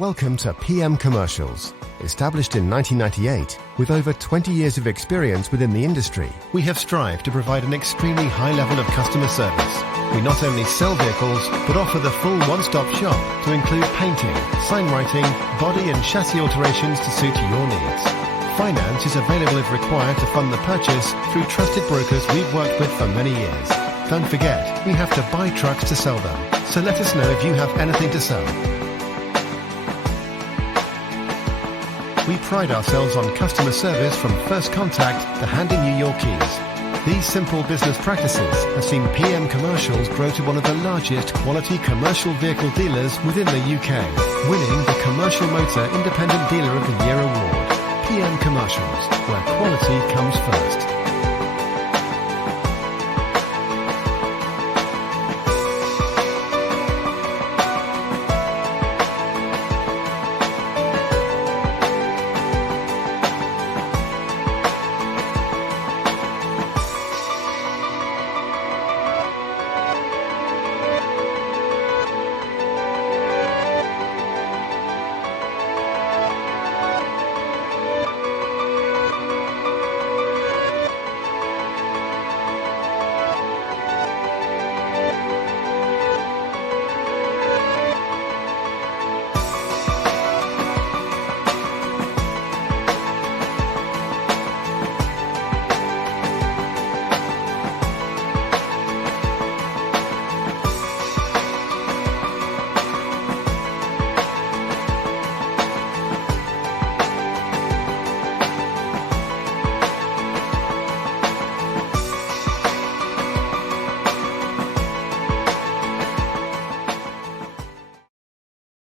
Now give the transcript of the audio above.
Welcome to PM Commercials. Established in 1998, with over 20 years of experience within the industry, we have strived to provide an extremely high level of customer service. We not only sell vehicles, but offer the full one-stop shop to include painting, sign writing, body and chassis alterations to suit your needs. Finance is available if required to fund the purchase through trusted brokers we've worked with for many years. Don't forget, we have to buy trucks to sell them, so let us know if you have anything to sell. We pride ourselves on customer service from first contact to handing you your keys. These simple business practices have seen PM Commercials grow to one of the largest quality commercial vehicle dealers within the UK, winning the Commercial Motor Independent Dealer of the Year award. PM Commercials, where quality comes first.